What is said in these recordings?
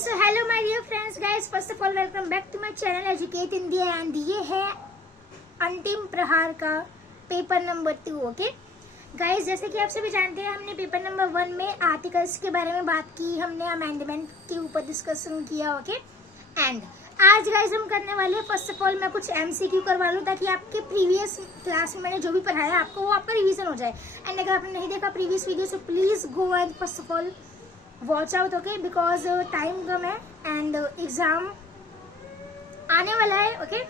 So hello my dear friends guys, first of all welcome back to my channel Educate India and ये है अंतिम प्रहार का paper number 2। Okay guys, जैसे कि आप सभी जानते हैं हमने पेपर नंबर 1 में आर्टिकल्स के बारे में बात की, हमने अमेंडमेंट के ऊपर डिस्कशन किया। ओके एंड आज गाइस हम करने वाले हैं, फर्स्ट ऑफ ऑल मैं कुछ एमसीक्यू करवा लूँ ताकि आपके प्रीवियस क्लास में मैंने जो भी पढ़ाया आपको वो आपका रिवीजन हो जाए। एंड अगर आपने नहीं देखा previous video so please go and first of all watch out. Okay because time कम है एंड एग्जाम आने वाला है। ओके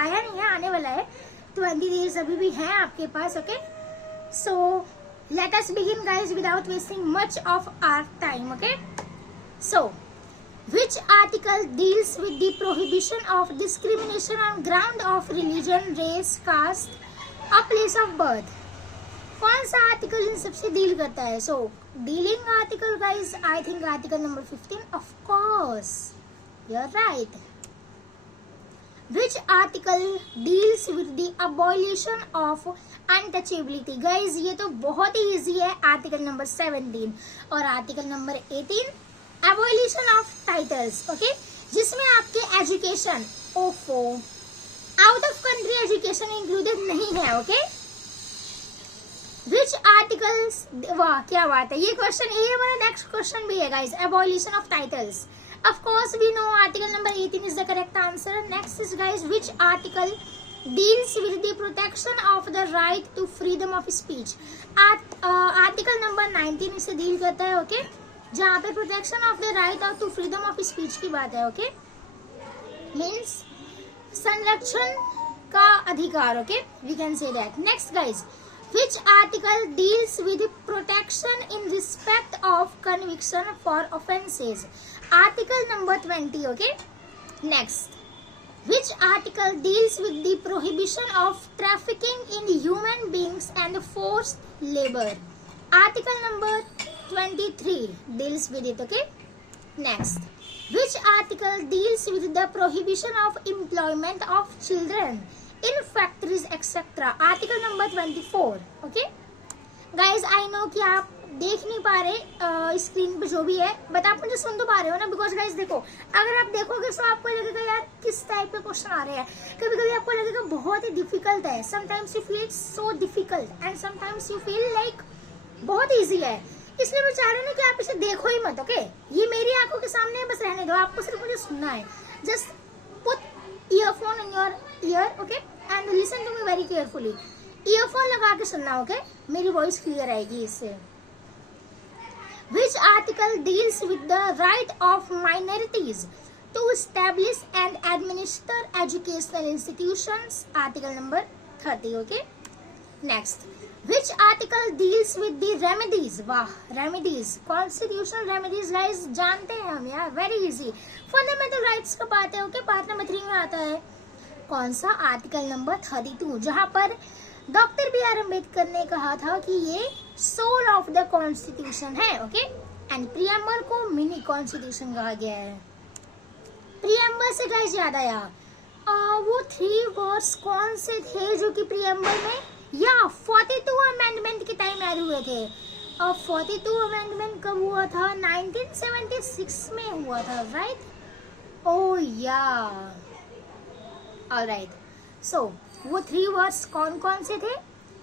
आया नहीं है, आने वाला है। 20 डेज अभी भी हैं आपके पास। Okay so let us begin guys without wasting much of our time. Okay so which article deals with the prohibition of discrimination on ground of religion, race, caste or place of birth? कौन सा article in सबसे deal करता है? So dealing article guys, I think article number 15। Of course you are right. Which article deals with the abolition of untouchability? Guys ये तो बहुत ही easy है। आर्टिकल नंबर 17 और article number 18 abolition of titles. Okay जिसमें आपके education ओफो out of country education included नहीं है। ओके विच आर्टिकल्स, वाह क्या बात है, ये क्वेश्चन ये हमारा नेक्स्ट क्वेश्चन भी है guys. Abolition of titles, of course we know article number 18 is the correct answer. Next is guys which article deals with the protection of the right to freedom of speech? Article number 19 इसे डील करता है। Okay जहाँ पे protection of the right to freedom of speech की बात है। Okay means संरक्षण का अधिकार। Okay we can say that. Next guys which article deals with protection in respect of conviction for offences? Article number 20. Okay next which article deals with the prohibition of trafficking in human beings and forced labor? Article number 23 deals with it. Okay next which article deals with the prohibition of employment of children in factories etc? Article number 24। Okay guys I know कि आप देख नहीं पा रहे screen पे जो भी है, बट आप मुझे सुन तो पा रहे हो ना। बिकॉज गाइज देखो, अगर आप देखोगे तो आपको लगेगा यार किस टाइप के क्वेश्चन आ रहे हैं। कभी कभी आपको लगेगा बहुत ही डिफिकल्ट है, sometimes you feel so difficult and sometimes you feel like बहुत ईजी है। इसलिए मैं चाह रही हूँ कि आप इसे देखो ही मत। ओके ये मेरी आंखों के सामने बस रहने दो, आपको सिर्फ मुझे सुनना है। Just put earphone in your ear okay and listen to me very carefully. Earphone लगा के सुनना। ओके मेरी वॉइस क्लियर आएगी इससे। Which article deals with the right of minorities to establish and administer educational institutions? Article number 30। Okay next which article deals with the remedies? वाह remedies, constitutional remedies guys जानते हैं हम यार, very easy. Fundamental rights का बात है। Okay part number 3 में आता है। कौन सा? आर्टिकल नंबर 32 जहां पर डॉक्टर बी आर अम्बेडकर ने कहा था कि ये सोल ऑफ द कॉन्स्टिट्यूशन है। ओके एंड प्रियम्बल को मिनी कॉन्स्टिट्यूशन कहा गया है। प्रियम्बल से गाइस याद आया वो 3 वर्ड्स कौन से थे जो कि प्रियम्बल में या 42 अमेंडमेंट के टाइम ऐड हुए थे। और 42 अमेंडमेंट कब हुआ था? 1976 में हुआ था, राइट? ओ या ऑलराइट। सो वो 3 वर्ड्स कौन कौन से थे?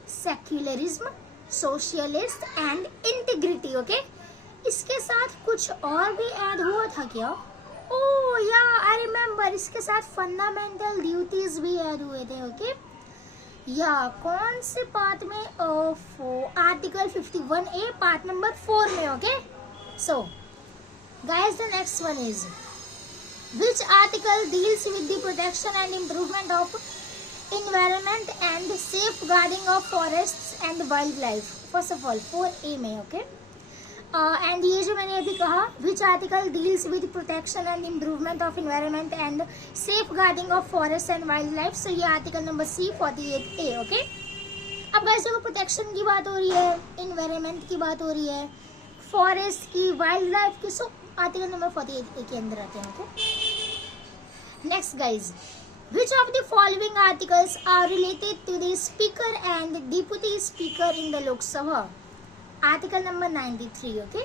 Secularism, socialist and integrity. Okay इसके साथ कुछ और भी ऐड हुआ था क्या? ओह या आई रिमेम्बर, इसके साथ फंडामेंटल ड्यूटीज भी ऐड हुए थे। ओके या कौन से पार्ट में? आर्टिकल 51A पार्ट नंबर 4 में। Okay so guys the next one is which article deals with the protection and improvement of environment and safeguarding of forests and wildlife? First of all 4A में। Okay and ये जो मैंने अभी कहा which article deals with protection and improvement of environment and safeguarding of forests and wildlife? so ये article number C 48A। Okay अब वैसे को प्रोटेक्शन की बात हो रही है, इन्वायरमेंट की बात हो रही है, फॉरेस्ट की, वाइल्ड लाइफ की, सो आर्टिकल नंबर 48A के अंदर आते हैं। Okay next guys which of the following articles are related to the speaker and deputy speaker in the Lok Sabha? Article number 93। Okay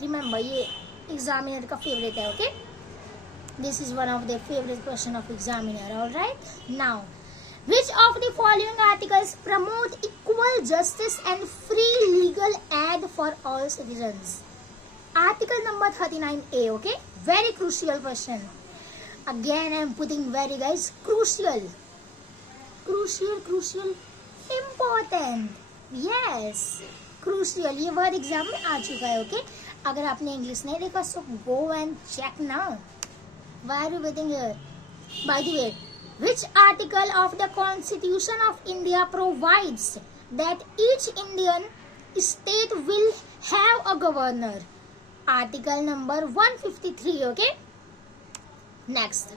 remember ये एग्जामिनर का favourite है. Okay, this is one of the favourite question of examiner. Alright, now which of the following articles promote equal justice and free legal aid for all citizens? Article number 39A. Okay, very crucial question. Again I am putting very, guys, crucial, important. Yes, crucial. ये word exam में आ चुका है. Okay, अगर आपने English नहीं देखा so go and check now. Why are you waiting here? By the way, which article of the Constitution of India provides that each Indian state will have a governor? Article number 153. Okay, next,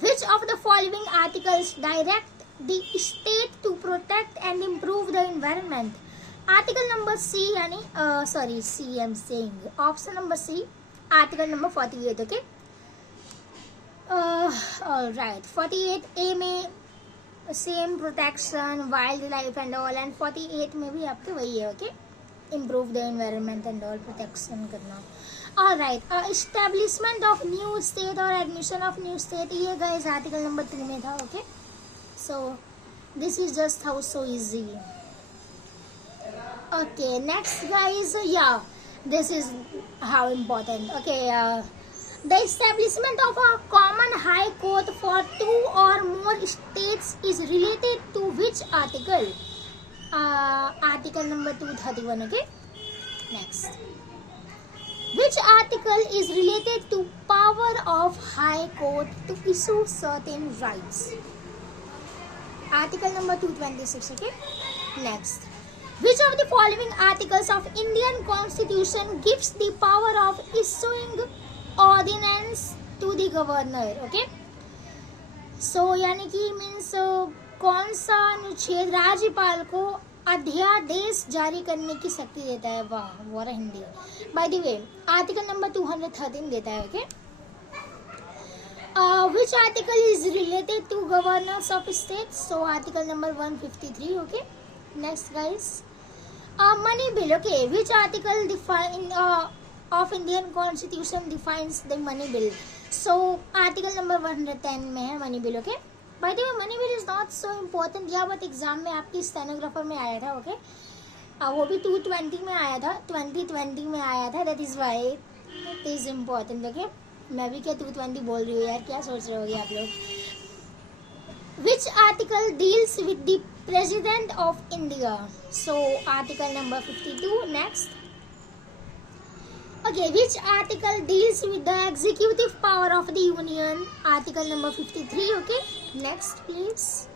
which of the following articles direct the state to protect and improve the environment? Article number C, यानी C, I'm saying option number C, article number 48. Okay, alright, 48A में same protection, wildlife and all, and 48 में भी आपके वही है. Okay, improve the environment and all, protection करना. Alright, establishment of new state और admission of new state, ये guys article number 3 में था. Okay, so this is just how so easy. Okay, next guys, या this is how important. Okay, the establishment of a common high court for 2 or more states is related to which article? Article number 231. Okay, next, which article is related to power of high court to issue certain rights? Article number 226. Okay, next, which of the following articles of Indian Constitution gives the power of issuing ordinance to the governor? Okay, so यानी कि means कौन सा अनुच्छेद राज्यपाल को अध्यादेश जारी करने की शक्ति देता है? वाह, वो Hindi. By the way, article number 213 देता है. Okay, which article is related to governors of state? So article number 153. Okay, next guys, money bill. Okay, which article define of Indian Constitution defines the money bill? So article number 110 में है money bill. Okay, by the way, money bill is not so important. या but exam में आपकी stenographer में आया था. Okay, वो भी 220 में आया था, 2020 में आया था. that is why it is important. Okay, मैं भी क्या 220 बोल रही हूँ यार, क्या सोच रहे होगे आप लोग. Which article deals with the President of India? So article number 52. Next, okay, which article deals with the executive power of the union? Article number 53. Okay, next please.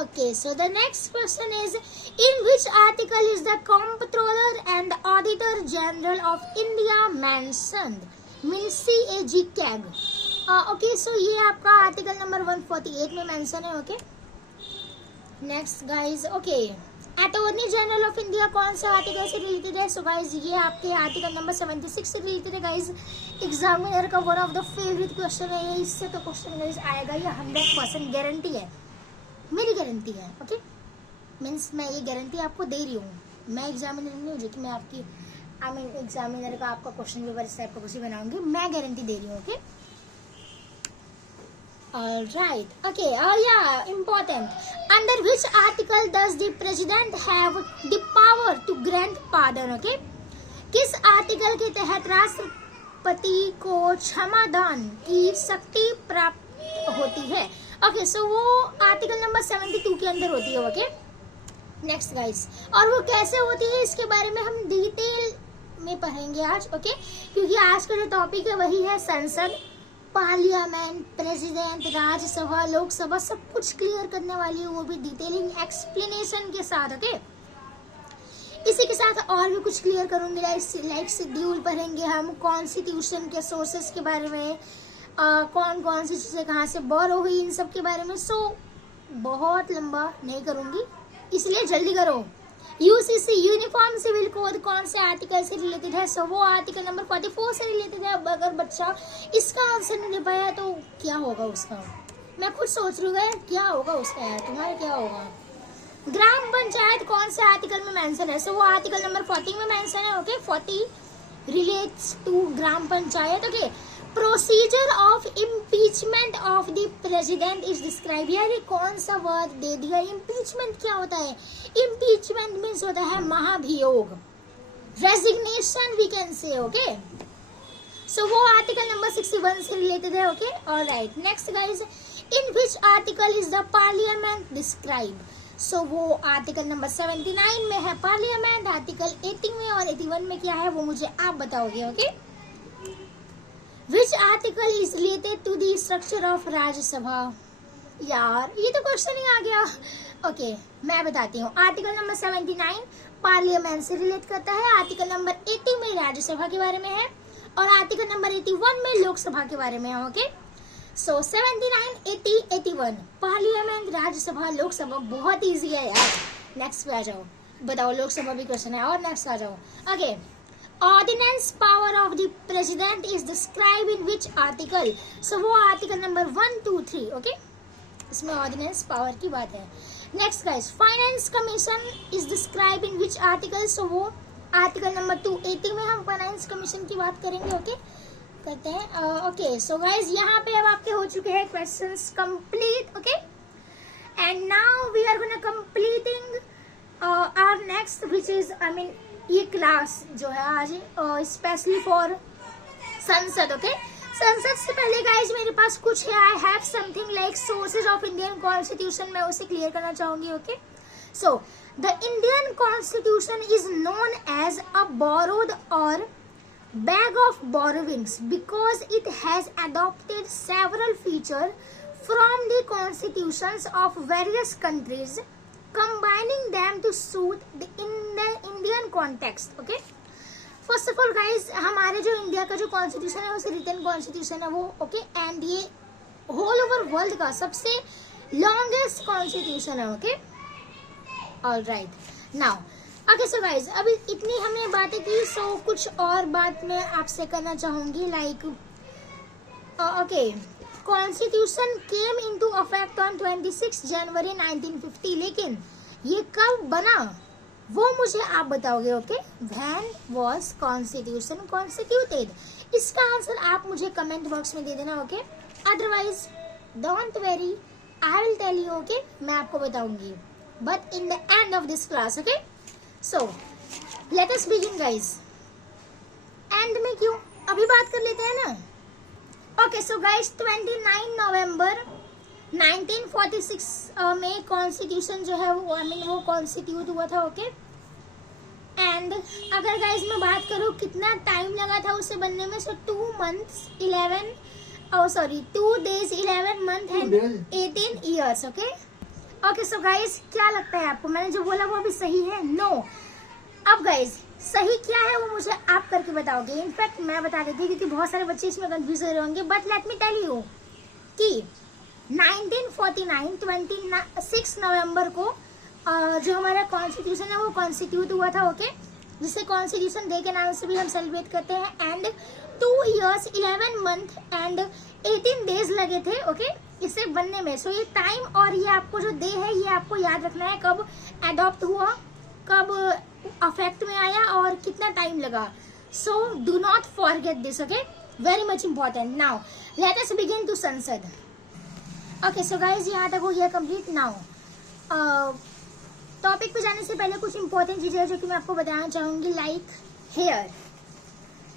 Okay, so the next question is, in which article is the comptroller and auditor general of India mentioned? Means CAG CAG. Okay, so ये आपका article number 148 में mention है. Okay, next guys. Okay, attorney general of India कौन से article से related है? So guys ये आपके आर्टिकल नंबर 76 से रिलेटेड है. गाइज एग्जामिनर का one of the favourite question है ये. इससे तो क्वेश्चन गाइज आएगा, ये 100% गारंटी है, मेरी गारंटी है. ओके, मीन्स मैं ये गारंटी आपको दे रही हूँ. मैं एग्जामिनर नहीं हूँ जो कि मैं आपकी एग्जामिनर का आपका क्वेश्चन पेपर इस टाइप का कुछ बनाऊंगी. मैं गारंटी दे रही हूँ. Okay, Alright. Okay. Yeah. Important. Under which article does the president have the power to grant pardon? Okay. किस आर्टिकल के तहत राष्ट्रपति को क्षमादान की शक्ति प्राप्त होती है? Okay. So वो आर्टिकल नंबर 72 के अंदर होती है. Okay. Next guys. और वो कैसे होती है इसके बारे में हम डिटेल में पढ़ेंगे आज. Okay. क्योंकि आज का जो टॉपिक है वही है संसद, पार्लियामेंट, प्रेसिडेंट, राज्यसभा, लोकसभा, सब कुछ क्लियर करने वाली है, वो भी डिटेलिंग एक्सप्लेनेशन के साथ. ओके, इसी के साथ और भी कुछ क्लियर करूंगी. लाइक शेड्यूल पढ़ेंगे हम, कॉन्स्टिट्यूशन के सोर्सेस के बारे में, कौन कौन सी चीजें कहाँ से बोरो हुई, इन सब के बारे में. सो बहुत लंबा नहीं करूंगी, इसलिए जल्दी करो. यूसीसी यूनिफॉर्म सिविल कोड कौन से आर्टिकल से रिलेटेड है? सो वो आर्टिकल नंबर 44 से रिलेटेड है. अब अगर बच्चा इसका आंसर नहीं दे पाया तो क्या होगा उसका? मैं खुद सोच रही हूँ क्या होगा उसका यार. तुम्हारा क्या होगा? ग्राम पंचायत कौन से आर्टिकल में मेंशन है? सो वो आर्टिकल नंबर 40 में मेंशन है। Okay, 40 relates to gram panchayat. Okay, procedure of impeachment of the president is describe. यार ये कौन सा वर्ड दे दिया? इम्पीचमेंट क्या होता है? इम्पीचमेंट मीन्स होता है महाभियोग, resignation we can say. Okay, so वो आर्टिकल नंबर 61 से रिलेटेड है। Okay, alright, next guys, in which article is the parliament describe? So वो आर्टिकल नंबर 79 में है पार्लियामेंट, आर्टिकल 80 में और 81 में क्या है वो मुझे आप बताओगे। Okay, which article is related to the structure of Rajya Sabha? यार ये तो क्वेश्चन ही आ गया। ओके, मैं बताती हूँ। आर्टिकल नंबर 79 पार्लियामेंट से रिलेट करता है, आर्टिकल नंबर 80 में राज्यसभा के बारे में है और आर्टिकल नंबर 81 में लोकसभा के बारे में है। ओके, सो 79, 80, 81 पार्लियामेंट, राज्यसभा, लोकसभा। बहुत इजी है यार। नेक्स्ट पे आ जाओ, बताओ, लोकसभा भी क्वेश्चन है। और नेक्स्ट आ जाओ। Okay, ordinance power of the president is describe in which article? So वो आर्टिकल नंबर 1, 2, 3। ओके, इसमें ऑर्डिनेंस पावर की बात है। Next guys, finance commission is describe in which article? So वो आर्टिकल नंबर 280 में हम फाइनेंस कमीशन की बात करेंगे। ओके, करते हैं। ओके, सो गाइस यहाँ पे अब आपके हो चुके हैं questions complete. Okay, and now we are gonna completing our next which is ये क्लास जो है आज स्पेशली फॉर संसद। ओके, संसद से पहले गाइस मेरे पास कुछ है, I have something like sources of Indian constitution, मैं उसे क्लियर करना चाहूंगी। Okay, so the Indian constitution is known as a borrowed और bag of borrowings because it has adopted several features from the constitutions of various countries, combining them to suit the Indian context. Okay, first of all guys, हमारे जो India का जो constitution है उसे written constitution है वो। Okay, and ये whole over world का सबसे लॉन्गेस्ट कॉन्स्टिट्यूशन है। Okay, alright, now okay, so guys अभी इतनी हमने बातें की। सो कुछ और बात मैं आपसे करना चाहूंगी like okay, constitution came into effect on 26 January 1950, लेकिन ये कब बना वो मुझे आप बताओगे। Okay, when was constitution constituted? इसका आंसर आप मुझे कमेंट बॉक्स में दे देना। Okay, otherwise don't worry, I will tell you. Okay, मैं आपको बताऊंगी but in the end of this class. Okay, so let us begin guys. End में क्यों, अभी बात कर लेते हैं ना। ओके, सो गाइस 29 नवंबर 1946 में कॉन्स्टिट्यूशन जो है वो वो कॉन्स्टिट्यूट हुआ था। ओके, एंड अगर गाइस मैं बात करूँ कितना टाइम लगा था उसे बनने में, सो 2 days 11 months and 18 years। Okay, so guys क्या लगता है आपको, मैंने जो बोला वो अभी सही है? नो। अब गाइस सही क्या है वो मुझे आप करके बताओगे। इनफैक्ट मैं बता देती हूँ क्योंकि बहुत सारे बच्चे इसमें कंफ्यूज हो रहे होंगे, but let me tell you कि 1949 26 नवंबर को जो हमारा कॉन्स्टिट्यूशन है वो कॉन्स्टिट्यूट हुआ था। ओके, जिसे कॉन्स्टिट्यूशन डे के नाम से भी हम सेलिब्रेट करते हैं। And 2 years 11 month and 18 days लगे थे। ओके, इसे बनने में। सो ये टाइम और ये आपको जो डे है ये आपको याद रखना है, कब एडॉप्ट हुआ, कब अफेक्ट में आया और कितना टाइम लगा। So do not forget this. Okay, very much important. Now let us begin to Sansad. Okay, so guys यहाँ तक हो गया कंप्लीट। नाउ टॉपिक पे जाने से पहले कुछ इंपॉर्टेंट चीजें हैं जो कि मैं आपको बताना चाहूंगी, like here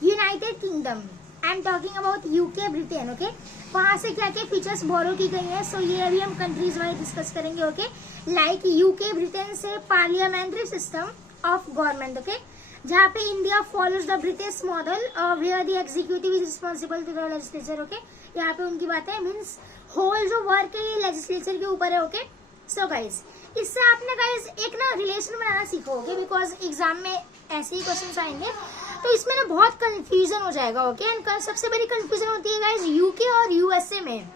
United Kingdom, I am talking about UK, Britain. Okay, वहां से क्या क्या फीचर्स बोरो की गई हैं। सो ये अभी हम कंट्रीज वाइज डिस्कस करेंगे। ओके, लाइक यूके, ब्रिटेन से parliamentary system of government. Okay, जहाँ पे India follows the British model where the executive is responsible to the legislature. Okay, यहाँ पे उनकी बातें मीन्स होल जो वर्क है ये लेजिस्लेचर के ऊपर है। ओके, सो गाइज इससे आपने गाइज एक ना रिलेशन बनाना सीखोगे बिकॉज एग्जाम में ऐसे ही क्वेश्चन आएंगे तो इसमें ना बहुत कंफ्यूजन हो जाएगा। ओके, एंड सबसे बड़ी कंफ्यूजन होती है गाइज यूके और यूएसए में,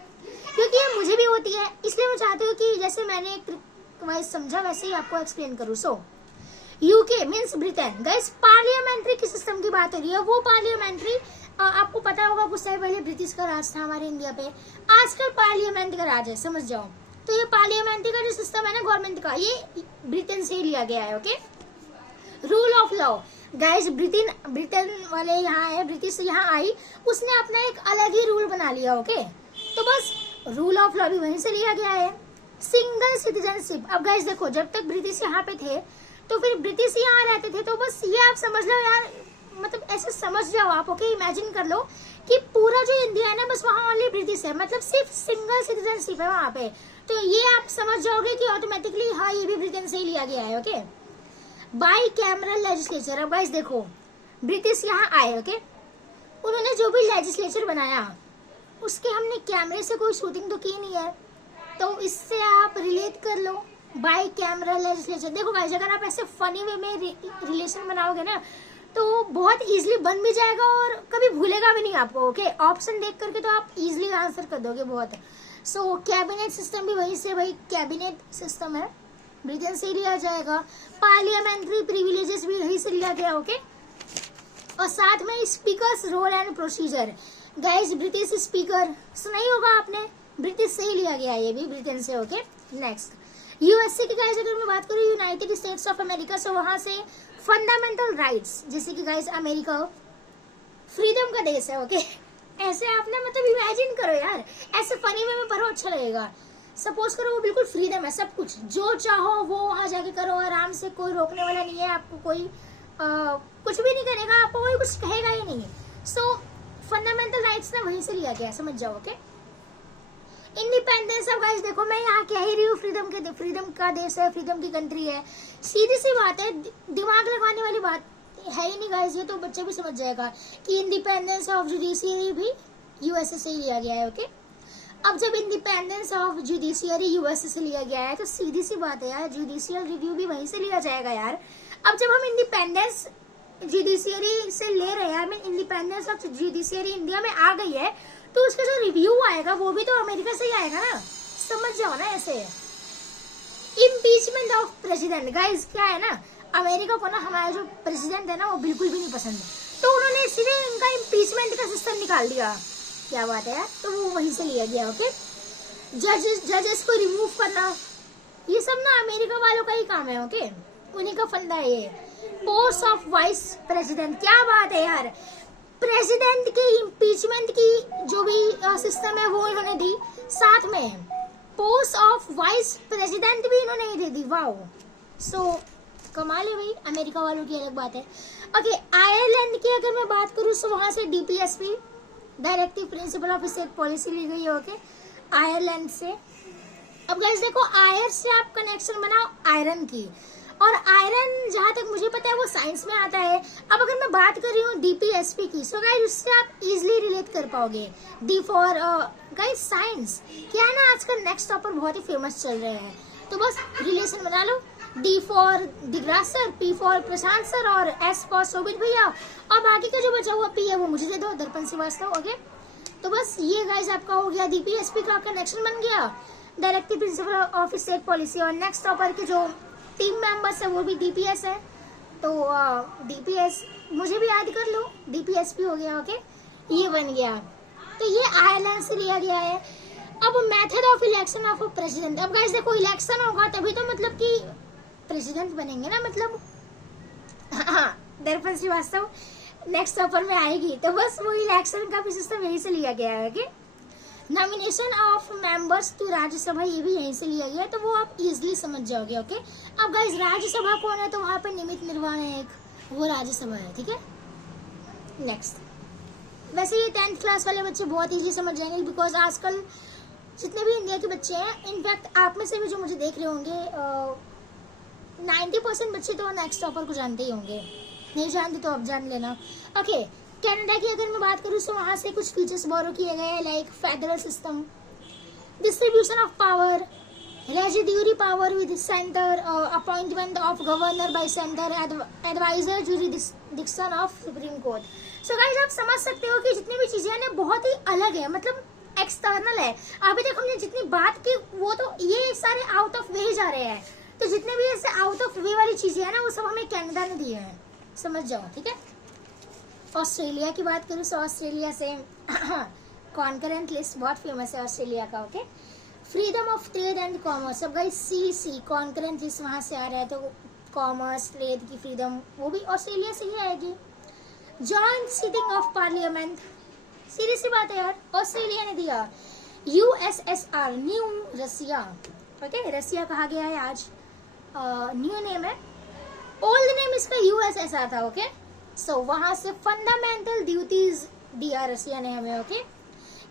क्योंकि ये मुझे भी होती है। इसलिए मैं चाहती हूँ कि जैसे मैंने एक वाइज समझा वैसे ही आपको एक्सप्लेन करूँ। सो UK means Britain. Guys parliamentary की सिस्टम की बात हो रही है, वो पार्लियामेंट्री आपको पता होगा कुछ टाइम पहले ब्रिटिश का राज था हमारे इंडिया पे, आजकल पार्लियामेंट का राज है, समझ जाओ। तो ये पार्लियामेंट्री का जो सिस्टम है ना गवर्नमेंट का, ये ब्रिटेन से लिया गया है। Okay, rule of law guys, Britain वाले यहाँ है, ब्रिटिश यहाँ आई, उसने अपना एक अलग ही रूल बना लिया। ओके, तो बस रूल ऑफ लॉ भी वहीं से लिया गया है। सिंगल सिटीजनशिप, अब गाइस देखो, जब तक ब्रिटिश यहाँ पे थे तो फिर ब्रिटिश यहाँ रहते थे, तो बस ये आप समझ लो यार, मतलब ऐसे समझ जाओ आप। ओके, इमेजिन कर लो कि पूरा जो इंडिया है ना, बस वहाँ ओनली ब्रिटिश है, मतलब सिर्फ सिंगल सिटीजनशिप है वहाँ पे। तो ये आप समझ जाओगे कि ऑटोमेटिकली हाँ ये भी ब्रिटेन से ही लिया गया है। ओके, बाई कैमरल लेजिस्लेचर, अब गाइस देखो, ब्रिटिश यहाँ आए, ओके, उन्होंने जो भी लेजिस्लेचर बनाया उसके हमने कैमरे से कोई शूटिंग तो की नहीं है, तो इससे आप रिलेट कर लो बाई कैमरल लेजिस्लेचर। देखो गाइस, अगर आप ऐसे फनी वे में रिलेशन बनाओगे ना तो बहुत इजीली बन भी जाएगा और कभी भूलेगा भी नहीं आपको। ओके, ऑप्शन देख करके तो आप इजीली आंसर कर दोगे बहुत। सो कैबिनेट सिस्टम भी वहीं से, भाई कैबिनेट सिस्टम है, ब्रिटेन से लिया जाएगा। पार्लियामेंट्री प्रिविलेजेस भी वहीं से लिया गया। ओके, और साथ में speakers role and procedure, guys British speaker सुना ही होगा आपने, ब्रिटिश से ही लिया गया ये भी, ब्रिटेन से। ओके, नेक्स्ट यूएसए की गाइस अगर मैं बात करूँ, यूनाइटेड स्टेट्स ऑफ अमेरिका, से वहां से फंडामेंटल राइट्स, जैसे कि गाइस अमेरिका फ्रीडम का देश है। ओके, ऐसे आपने मतलब इमेजिन करो यार, ऐसे फनी वे में पढ़ो, अच्छा लगेगा। सपोज करो वो बिल्कुल फ्रीडम है, सब कुछ जो चाहो वो वहां जाके करो आराम से, कोई रोकने वाला नहीं है आपको, कोई कुछ भी नहीं करेगा, आपको कोई कुछ कहेगा ही नहीं। सो फंडामेंटल राइट्स ना वहीं से लिया गया, समझ जाओ। ओके, इंडिपेंडेंस, अब गाइस देखो, मैं यहाँ कह ही रही हूँ फ्रीडम का देश है, फ्रीडम की कंट्री है, सीधी सी बात है, दिमाग लगाने वाली बात है ही नहीं गाइस, ये तो बच्चा भी समझ जाएगा कि इंडिपेंडेंस ऑफ जुडिशियरी भी यूएसए से ही लिया गया है। ओके, अब जब इंडिपेंडेंस ऑफ जुडिशियरी यूएसए से लिया गया है तो सीधी सी बात है यार, जुडिशियल रिव्यू भी वहीं से लिया जाएगा यार। अब जब हम इंडिपेंडेंस जुडिशियरी से ले रहे हैं, mean independence of judiciary India में आ गई है, तो उसका जो रिव्यू आएगा वो भी तो अमेरिका से ही आएगा ना, समझ जाओ ना ऐसे। इम्पीचमेंट ऑफ प्रेसिडेंट, गाइस क्या है ना, अमेरिका को ना हमारा जो प्रेसिडेंट है ना वो बिल्कुल भी नहीं पसंद, तो उन्होंने सीधे इनका इम्पीचमेंट का सिस्टम निकाल दिया। क्या बात है यार, तो वो वहीं से लिया गया। ओके, जजेस को रिमूव करना, ये सब ना अमेरिका वालों का ही काम है। ओके, उन्हीं का फंडा है ये। पोस्ट ऑफ वाइस प्रेसिडेंट, क्या बात है यार, प्रेसिडेंट के इम्पीचमेंट की जो भी सिस्टम है वो इन्होंने दी, साथ में पोस्ट ऑफ वाइस प्रेसिडेंट भी इन्होंने ही दे दी। वाओ, सो कमाल है भाई, अमेरिका वालों की अलग बात है। ओके, आयरलैंड की अगर मैं बात करूँ तो वहां से DPSP, directive principle of state policy ली गई है। ओके, आयरलैंड से। अब गाइस देखो, आयर से आप कनेक्शन बनाओ आयरन की, और आयरन जहां तक मुझे पता है वो साइंस में आता है। अब अगर मैं बात कर रही हूँ डीपीएसपी की, सो गाइस उससे आप इजीली रिलेट कर पाओगे। डी फॉर गाइस साइंस, क्या है ना आजकल नेक्स्ट टॉपर बहुत ही फेमस चल रहे हैं, तो बस रिलेशन बना लो। D for Digraj sir, P for Prashant sir, और एस फॉर शोभित भैया, और बाकी का जो बचा हुआ पी है वो मुझे दे दो, दर्पण श्रीवास्तव। ओके, तो बस ये गाइस आपका हो गया, डीपीएसपी का कनेक्शन बन गया, directive principle of state policy. और नेक्स्ट टॉपर के जो टीम मेंबर्स है वो भी डीपीएस है, तो डीपीएस मुझे भी याद कर लो, डीपीएसपी हो गया। ओके, ये बन गया, तो ये आयरलैंड से लिया गया है। अब method of election of president, अब गाइस देखो इलेक्शन होगा तभी तो मतलब कि प्रेसिडेंट बनेंगे ना, मतलब हाँ, दर्पण श्रीवास्तव नेक्स्ट टॉपर में आएगी, तो बस वो इलेक्शन का भी सिस्टम यहीं से लिया गया है। Okay, nomination of members to Rajya Sabha, ये भी यहीं से लिया गया है, तो वो आप इजीली समझ जाओगे। ओके, अब गाइस राज्यसभा कौन है, तो वहाँ पे निमित निर्वाण है एक, वो राज्यसभा है। ठीक है, नेक्स्ट, वैसे ये 10th क्लास वाले बच्चे बहुत इजीली समझ जाएंगे, बिकॉज आजकल जितने भी इंडिया के बच्चे हैं, इनफैक्ट आप में से भी जो मुझे देख रहे होंगे 90% बच्चे तो नेक्स्ट टॉपर को जानते ही होंगे, नहीं जानते तो अब जान लेना। ओके, कनाडा की अगर मैं बात करूँ तो वहाँ से कुछ फीचर्स बोरो किए गए हैं, like federal system, distribution of power, residuary power with centre, appointment of governor by centre, adviser jurisdiction of supreme court. So guys आप समझ सकते हो कि जितनी भी चीजें हैं बहुत ही अलग है, मतलब एक्सटर्नल है। अभी तक हमने जितनी बात की वो तो ये सारे आउट ऑफ वे ही जा रहे हैं, तो जितने भी ऐसे आउट ऑफ वे वाली चीजें हैं ना वो सब हमें कनाडा ने दिए हैं, समझ जाओ। ठीक है, ऑस्ट्रेलिया की बात करूँ तो ऑस्ट्रेलिया से कॉन्करेंट लिस्ट बहुत फेमस है ऑस्ट्रेलिया का। Okay, freedom of trade and commerce, अब गाइस सी कॉन्करेंट लिस्ट वहां से आ रहा है, तो कॉमर्स ट्रेड की फ्रीडम वो भी ऑस्ट्रेलिया से ही आएगी। जॉइंट सीटिंग ऑफ पार्लियामेंट, सीधी सी बात है यार, ऑस्ट्रेलिया ने दिया। यूएसएसआर, न्यू रसिया, ओके, रसिया कहा गया है आज, न्यू नेम है, ओल्ड नेम इसका यूएसएसआर था, ओके। सो वहां से फंडामेंटल ड्यूटीज दिया रसिया ने हमें, ओके,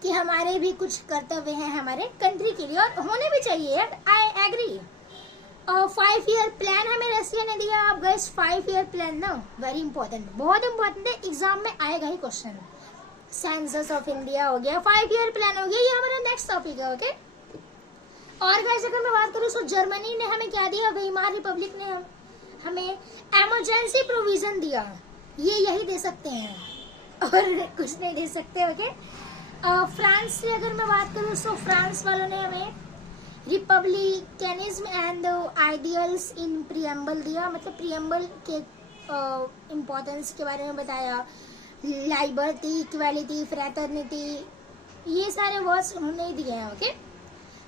कि हमारे भी कुछ कर्तव्य हैं हमारे कंट्री के लिए, और होने भी चाहिए यार, आई एग्री। 5 ईयर प्लान हमें रसिया ने दिया। अब गाइस 5 ईयर प्लान ना वेरी इंपॉर्टेंट, बहुत इंपॉर्टेंट है, एग्जाम में आएगा ही क्वेश्चन। सेंसस ऑफ इंडिया हो गया, 5 ईयर प्लान हो गया, ये हमारा नेक्स्ट टॉपिक है, ओके। और गाइस अगर मैं बात करूँ तो जर्मनी ने हमें क्या दिया, वेइमार रिपब्लिक ने हमें इमरजेंसी प्रोविजन दिया, ये यही दे सकते हैं और कुछ नहीं दे सकते, ओके। फ्रांस से अगर मैं बात करूँ तो फ्रांस वालों ने हमें republicanism and ideals in preamble दिया, मतलब प्रियम्बल के इम्पोर्टेंस के बारे में बताया, लाइबर्टी, इक्वालिटी, फ्रैटर्निटी, ये सारे वर्ड्स उन्होंने दिए हैं, ओके।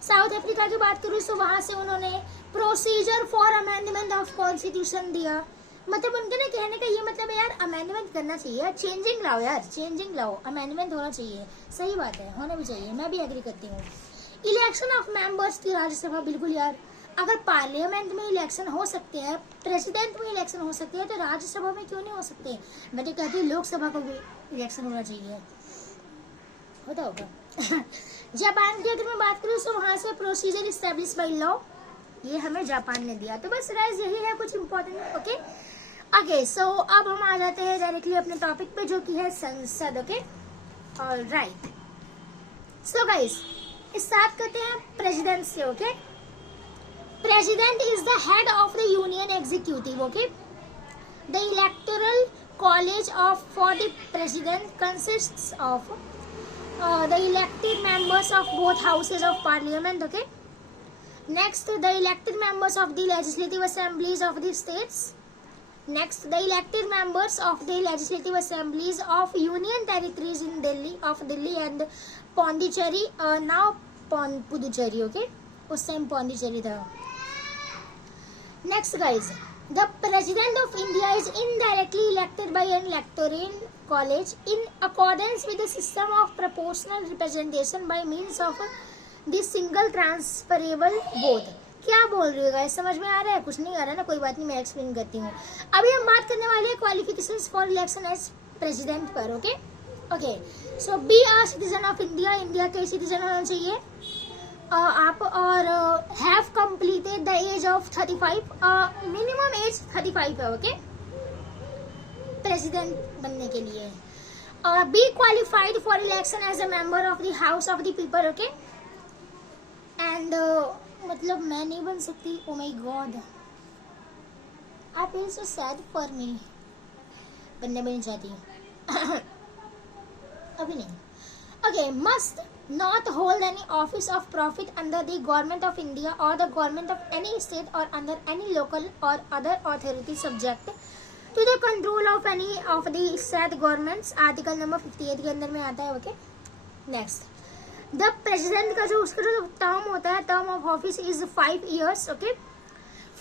साउथ अफ्रीका की बात करूँ तो वहां से उन्होंने procedure for amendment of constitution दिया, मतलब उनके ना कहने का ये मतलब है यार अमेंडमेंट करना चाहिए, चेंजिंग लाओ यार, चेंजिंग लाओ, अमेंडमेंट होना चाहिए, सही बात है, होना भी चाहिए, मैं भी एग्री करती हूँ। इलेक्शन ऑफ मेंबर्स की राज्यसभा, बिल्कुल यार, अगर पार्लियामेंट में इलेक्शन हो सकते हैं, प्रेसिडेंट में इलेक्शन हो सकते हैं, तो राज्यसभा में क्यों नहीं हो सकते। मैं तो कहती हूँ लोकसभा को भी इलेक्शन होना चाहिए, होता होगा। जापान की अगर मैं बात करूँ तो वहां से प्रोसीजर इस्टेब्लिश बाई लॉ, ये हमें जापान ने दिया। तो बस गाइस यही है कुछ इम्पोर्टेंट, ओके। ओके, सो अब हम आ जाते हैं डायरेक्टली अपने टॉपिक पे, जो कि है संसद, okay. Alright, so guys start करते हैं प्रेसिडेंट से, okay. President is the head of the union executive, okay. The electoral college of for the president consists of the elected members of both houses of parliament, okay. Next, the elected members of the legislative assemblies of the states. Next, the elected members of the legislative assemblies of union territories in Delhi and Pondicherry, now Puducherry, okay. उस time Pondicherry था। Next guys, the president of India is indirectly elected by an electoral college in accordance with the system of proportional representation by means of the single transferable vote। क्या बोल रही हो guys, समझ में आ रहा है? कुछ नहीं आ रहा ना, कोई बात नहीं, मैं एक्सप्लेन करती हूँ। अभी हम बात करने वाले हैं qualifications for election as president पर, okay. Okay, so be a citizen of India, India के सिटीजन होना चाहिए आप, और have completed the age of 35, minimum age 35 है, ओके, प्रेसिडेंट बनने के लिए। Be qualified for election as a member of the house of the people, okay. And मतलब मैं नहीं बन सकती, oh my god, I feel so sad for me, बनने भी नहीं चाहती अभी नहीं, okay. Must not hold any office of profit under the government of India or the government of any state or under any local or other authority subject to the control of any of the said governments, article number 58 के अंदर में आता है, okay. Next, the president का जो उसका जो term होता है, term of office is 5 years, okay,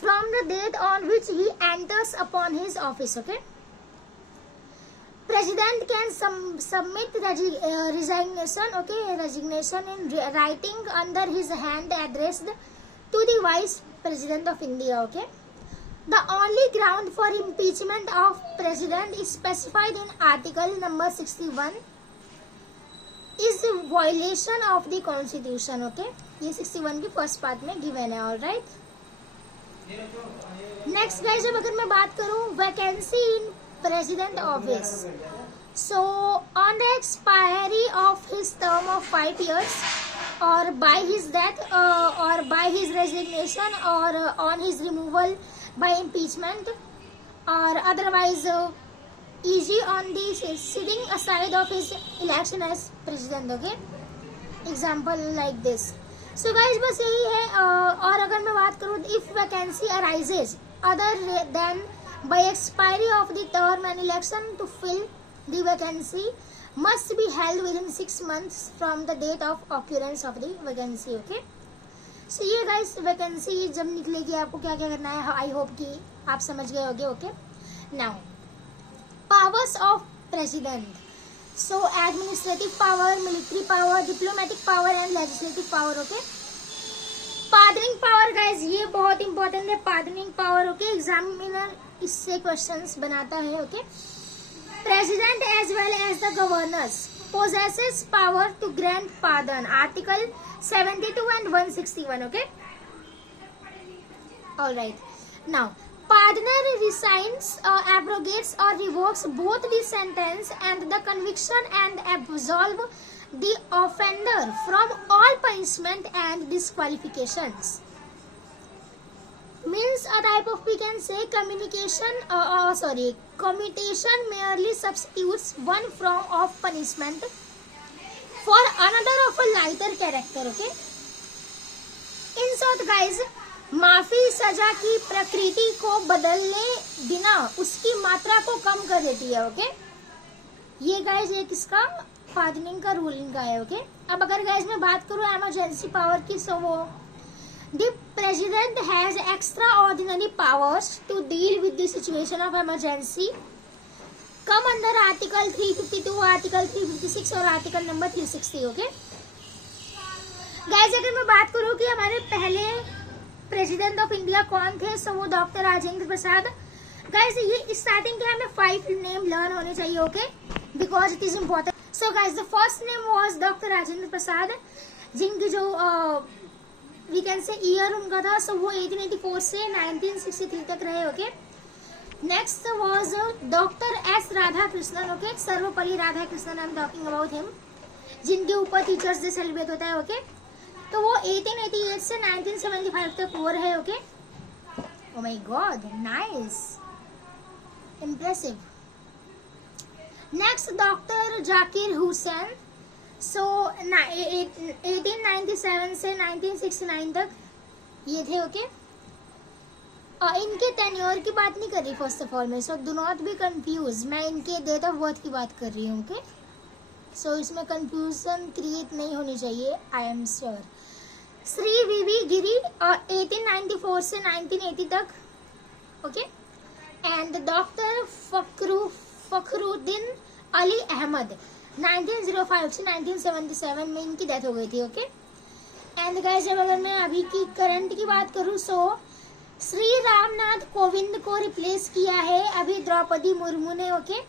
from the date on which he enters upon his office, okay. President can submit resignation, okay, resignation in writing under his hand addressed to the Vice President of India, okay. The only ground for impeachment of President is specified in Article number 61 is violation of the Constitution, okay. ये 61 की first part में given है, alright. Next guys, अब अगर मैं बात करूं vacancy in president office, so on the expiry of his term of 5 years or by his death or by his resignation or on his removal by impeachment or otherwise easy on the sitting aside of his election as president, okay, example like this। so guys बस यही है। और अगर मैं बात करूँ if vacancy arises other than by expiry of the term and election to fill the vacancy must be held within 6 months from the date of occurrence of the vacancy, okay। सो ये guys vacancy जब निकलेगी आपको क्या क्या करना है, I hope कि आप समझ गए होगे. Okay, now powers of president. So administrative power, military power, diplomatic power and legislative power. Okay, pardoning power guys, ये बहुत इंपॉर्टेंट है. Pardoning power. ओके, एग्जामिनर इससे क्वेश्चंस बनाता है. Okay, president as well as the governors possesses power to grant pardon. Article 72 and 161. Okay, all right. Now pardoner resigns, abrogates or revokes both the sentence and the conviction and absolve the offender from all punishment and disqualifications. Means a type of, we can say, commutation merely substitutes one form of punishment for another of a lighter character. Okay, in short guys, माफी सजा की प्रकृति को बदलने बिना उसकी मात्रा को कम कर देती है. ओके, ये गाइज एक इसका पार्डनिंग का रूलिंग का है. ओके, अब अगर गाइज मैं बात करूँ इमरजेंसी पावर की, सो वो The president has extraordinary powers to deal with the situation of emergency. Come under Article 352, Article 356 और Article number 360. Okay? Guys, अगर मैं बात करूँ कि हमारे पहले प्रेसिडेंट ऑफ इंडिया कौन थे, सो वो डॉक्टर राजेंद्र प्रसाद. गाइज ये स्टार्टिंग के हमें 5 नेम लर्न होने चाहिए. Okay, because it is important. So guys the first name was doctor Rajendra Prasad, जिनकी जो वी कैन से ईयर उनका था, सो वो 1884 से 1963 तक रहे. Okay, next was doctor S Radhakrishnan. Okay, Sarvepalli Radhakrishnan, I am talking about him, जिनके ऊपर टीचर्स डे सेलिब्रेट होता है. ओके, तो वो 1888 से 1975 तक वो रहे. Okay, oh my god, nice, impressive. Next doctor Zakir Hussain. So 1897 से 1969 तक ये थे. ओके, और इनके टेन्योर की बात नहीं कर रही फर्स्ट ऑफ ऑल में, सो डू नॉट बी कंफ्यूज. मैं इनके डेट ऑफ बर्थ की बात कर रही हूँ. ओके, सो इसमें कंफ्यूजन क्रिएट नहीं होनी चाहिए, I am sure. Shri VV Giri 1894 से 1980 तक. Okay, and doctor Fakhruddin Ali Ahmed 1905 से 1977 में इनकी डेथ हो गई थी. ओके, एंड गाइस जब अगर मैं अभी की करंट की बात करूँ, सो श्री रामनाथ कोविंद को रिप्लेस किया है अभी द्रौपदी मुर्मू ने. ओके,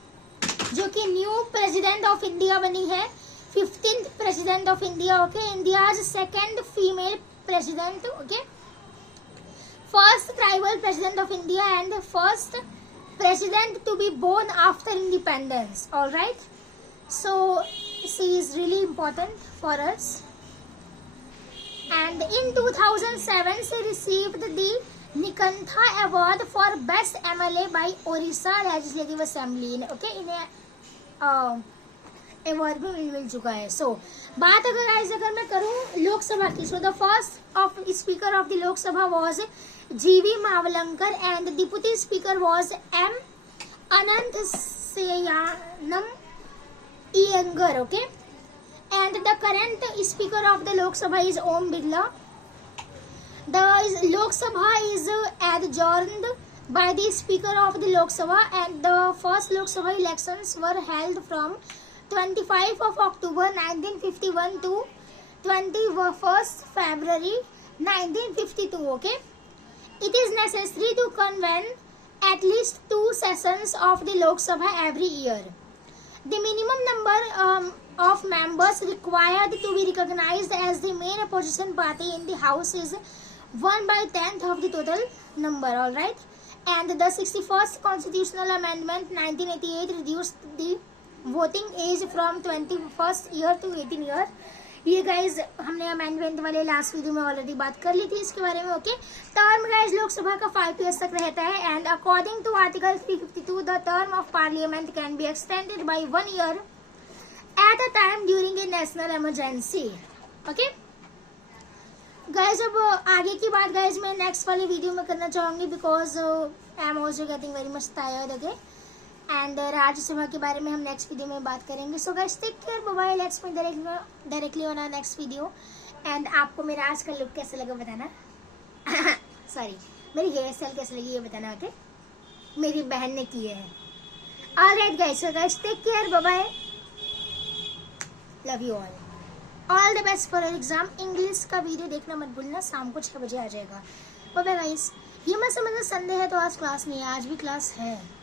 जो कि न्यू प्रेसिडेंट ऑफ इंडिया बनी है, 15th president of India. Okay, India's second female president. Okay, first tribal president of India and first president to be born after independence. All right, so she is really important for us. And in 2007 she received the Nikantha Award for Best MLA by Orissa Legislative Assembly. Okay, इन्हें award भी मिल चुका है. सो बात अगर मैं करूँ लोकसभा की, so the first of speaker of the Lok Sabha was G V Mavalankar and deputy speaker was M Ananthasayanam Ayyangar. Okay, and the current speaker of the Lok Sabha is Om Birla. The Lok Sabha is adjourned by the speaker of the Lok Sabha, and the first Lok Sabha elections were held from 25 of October 1951 to 21st February 1952. Okay, it is necessary to convene at least 2 sessions of the Lok Sabha every year. The minimum number of members required to be recognized as the main opposition party in the House is 1/10 of the total number. All right, and the 61st Constitutional Amendment 1988 reduced the voting age from 21st year to 18 year. ये guys हमने amendment वाले last video में already बात कर ली थी इसके बारे में. ओके, टर्म गाइज लोकसभा का 5 years तक रहता है, and according to article 352 the term of parliament can be extended by 1 year at a time during a national emergency. Okay guys, अब आगे की बात गाइज मैं नेक्स्ट वाले वीडियो में करना चाहूंगी, because I am also getting very much tired. Okay, and Rajya Sabha के बारे में हम नेक्स्ट वीडियो में बात करेंगे. So guys take care, bye bye, let's meet directly on our next video. And आपको मेरा आज का लुक कैसा लगा बताना। सॉरी, मेरी हेयर स्टाइल कैसी लगी ये बताना। ओके, मेरी बहन ने की है। Alright guys, so guys take care, bye bye, love you all the best for exam. English का वीडियो देखना मत भूलना, शाम को 6 बजे आ जाएगा। बाय बाय गाइस। ये मत समझना संडे है तो आज क्लास नहीं है, आज भी क्लास है।